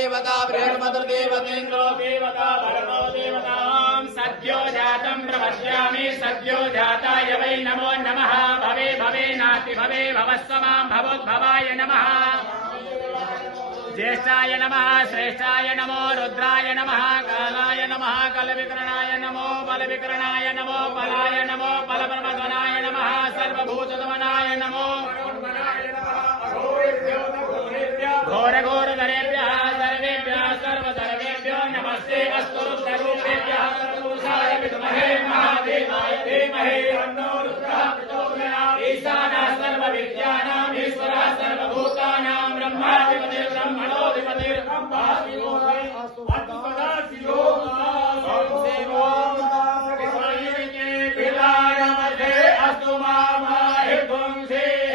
देवता बृहन्मतुर्देवतेन्द्रो देवता भरतो देवतां सद्यो जातं प्रपश्यामि सद्यो जाताय वै नमो नमः भवे भवे नाति भवे भवस्वमां भवोद्भवाय नमः ज्येष्ठाय नमः श्रेष्ठाय नमो रुद्राय नमः कालाय नमः कलविकरणाय नमो बलविकरणाय नमो बलाय नमो बलप्रमदनाय नमः सर्वभूतदमनाय नमो घोरघोरधरेभ्यः सर्वेभ्यः सर्वसर्वेभ्यो नमस्ते अस्तु रुद्ररूपेभ्यः सर्वपुरुषाय विद्महे महादेवाय धीमहि तन्नो रुद्रः प्रचोदयात् ईशानः सर्वविद्यानाम् ईश्वरः सर्वभूतानां ब्रह्माधिपतिर्ब्रह्मणोऽधिपतिर्ब्रह्मा शिवो अस्तु सदाशिवो अस्तु मामाहितुं श्रीः